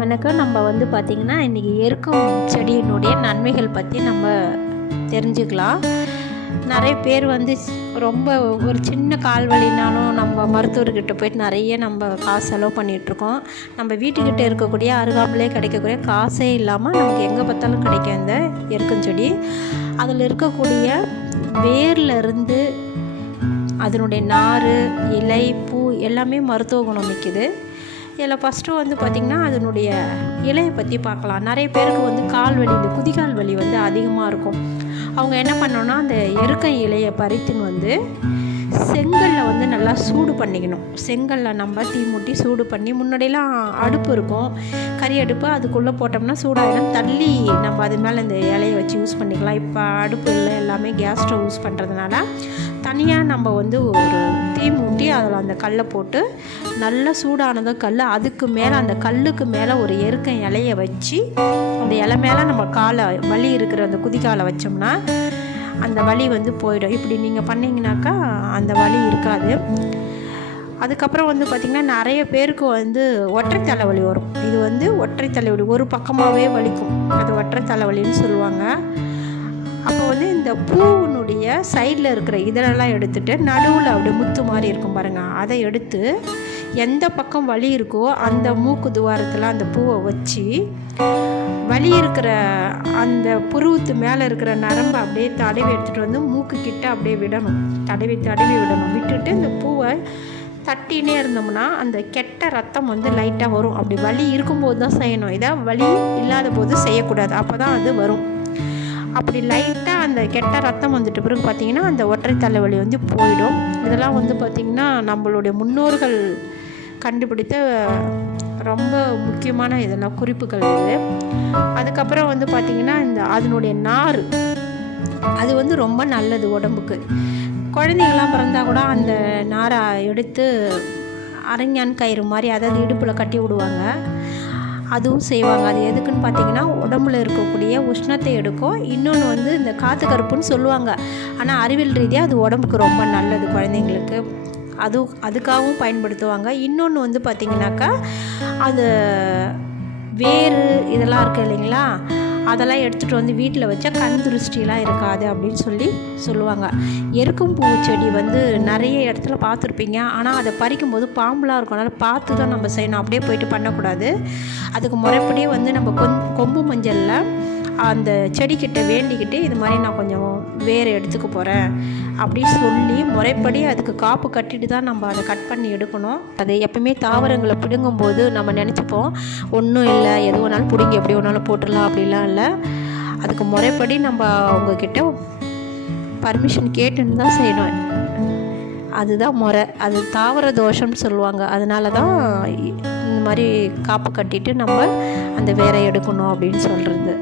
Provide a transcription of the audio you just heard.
வணக்கம். நம்ம பார்த்திங்கன்னா இன்றைக்கி எருக்கம் செடியினுடைய நன்மைகள் பற்றி நம்ம தெரிஞ்சுக்கலாம். நிறைய பேர் ரொம்ப ஒரு சின்ன கால் வலினாலும் நம்ம மருத்துவர்கிட்ட போய்ட்டு நிறைய நம்ம காசு செலவு பண்ணிகிட்ருக்கோம். நம்ம வீட்டுக்கிட்ட இருக்கக்கூடிய அருகாமலே கிடைக்கக்கூடிய காசே இல்லாமல் நமக்கு எங்கே பார்த்தாலும் கிடைக்கும் இந்த எருக்கம் செடி. அதில் இருக்கக்கூடிய வேரில் இருந்து அதனுடைய நார், இலை, பூ எல்லாமே மருத்துவ குணம் மிக்குது. இதில் ஃபஸ்ட்டு பார்த்திங்கன்னா அதனுடைய இலையை பற்றி பார்க்கலாம். நிறைய பேருக்கு கால் வலி, இந்த குதிகால் வலி அதிகமாக இருக்கும். அவங்க என்ன பண்ணோன்னா அந்த எருக்கம் இலையை பறித்துன்னு செங்கலில் நல்லா சூடு பண்ணிக்கணும். செங்கலில் நம்ம தீ மூட்டி சூடு பண்ணி, முன்னாடியெல்லாம் அடுப்பு இருக்கும், கறி அடுப்பு, அதுக்குள்ளே போட்டோம்னா சூடாகிடும், தள்ளி நம்ம அது மேலே இந்த இலையை வச்சு யூஸ் பண்ணிக்கலாம். இப்போ அடுப்பு இல்லை, எல்லாமே கேஸ் ஸ்டவ் யூஸ் பண்ணுறதுனால தனியாக நம்ம ஒரு தீ மூட்டி அதில் அந்த கல்லை போட்டு நல்லா சூடானதும் அதுக்கு மேலே அந்த கல்லுக்கு மேலே ஒரு எருக்கம் இலையை வச்சு அந்த இலை மேலே நம்ம காலை வலி இருக்கிற அந்த குதிகாலை வச்சோம்னா அந்த வலி போயிடும். இப்படி நீங்கள் பண்ணிங்கனாக்கா அந்த வலி இருக்காது. அதுக்கப்புறம் பார்த்திங்கன்னா நிறைய பேருக்கு ஒற்றை தலைவலி வரும். இது ஒற்றை தலைவலி ஒரு பக்கமாகவே வலிக்கும், அது ஒற்றை தலைவலின்னு சொல்லுவாங்க. அப்போ இந்த பூவினுடைய சைடில் இருக்கிற இதழெல்லாம் எடுத்துகிட்டு நடுவில் அப்படியே முத்து மாதிரி இருக்கும் பாருங்கள், அதை எடுத்து எந்த பக்கம் வலி இருக்கோ அந்த மூக்கு துவாரத்தில் அந்த பூவை வச்சு வலி இருக்கிற அந்த புருவத்து மேலே இருக்கிற நரம்பை அப்படியே தடவி எடுத்துகிட்டு மூக்கு கிட்ட அப்படியே விடணும், தடவி விடணும். விட்டுட்டு இந்த பூவை தட்டினே இருந்தோம்னா அந்த கெட்ட ரத்தம் லைட்டாக வரும். அப்படி வலி இருக்கும்போது தான் செய்யணும், இதை வலி இல்லாத போது செய்யக்கூடாது, அப்போ தான் அது வரும். அப்படி லைட்டாக அந்த கெட்ட ரத்தம் பிறகு பார்த்திங்கன்னா அந்த ஒற்றை தலைவலி போயிடும். இதெல்லாம் பார்த்திங்கன்னா நம்மளுடைய முன்னோர்கள் கண்டுபிடித்த ரொம்ப முக்கியமான இதெல்லாம் குறிப்புகள் இது. அதுக்கப்புறம் பார்த்திங்கன்னா இந்த அதனுடைய நார், அது ரொம்ப நல்லது உடம்புக்கு. குழந்தைங்கள்லாம் பிறந்தால் கூட அந்த நாரை எடுத்து அரஞ்சான் கயிறு மாதிரி, அதாவது இடுப்பில் கட்டி விடுவாங்க, அதுவும் செய்வாங்க. அது எதுக்குன்னு பார்த்திங்கன்னா உடம்புல இருக்கக்கூடிய உஷ்ணத்தை எடுக்கும். இன்னொன்று இந்த காற்று கருப்புன்னு சொல்லுவாங்க, ஆனால் அறிவியல் ரீதியாக அது உடம்புக்கு ரொம்ப நல்லது குழந்தைங்களுக்கு, அதுக்காகவும் பயன்படுத்துவாங்க. இன்னொன்று பார்த்திங்கனாக்கா அது வேறு இதெல்லாம் இருக்குது இல்லைங்களா, அதெல்லாம் எடுத்துகிட்டு வீட்டில் வச்சா கண் திருஷ்டிலாம் இருக்காது அப்படின்னு சொல்லுவாங்க. எருக்கம் பூ செடி நிறைய இடத்துல பார்த்துருப்பீங்க, ஆனால் அதை பறிக்கும்போது பாம்புலாம் இருக்கும், அதனால் பார்த்து தான் நம்ம செய்யணும், அப்படியே போயிட்டு பண்ணக்கூடாது. அதுக்கு முறைப்படியே நம்ம கொம்பு மஞ்சளில் அந்த செடிக்கிட்ட வேண்டிக்கிட்டு இது மாதிரி நான் கொஞ்சம் வேறு எடுத்துக்க போகிறேன் அப்படின்னு சொல்லி முறைப்படி அதுக்கு காப்பு கட்டிட்டு தான் நம்ம அதை கட் பண்ணி எடுக்கணும். அது எப்பவுமே தாவரங்களை பிடுங்கும்போது நம்ம நினச்சிப்போம் ஒன்றும் இல்லை, எது வேணாலும் பிடுங்கி எப்படி வேணாலும் போட்டுடலாம், அப்படிலாம் இல்லை. அதுக்கு முறைப்படி நம்ம அவங்கக்கிட்ட பர்மிஷன் கேட்டுன்னு தான் செய்யணும். அதுதான் முறை, அது தாவர தோஷம்னு சொல்லுவாங்க. அதனால தான் இந்த மாதிரி காப்பு கட்டிட்டு நம்ம அந்த வேரை எடுக்கணும் அப்படின்னு சொல்கிறது.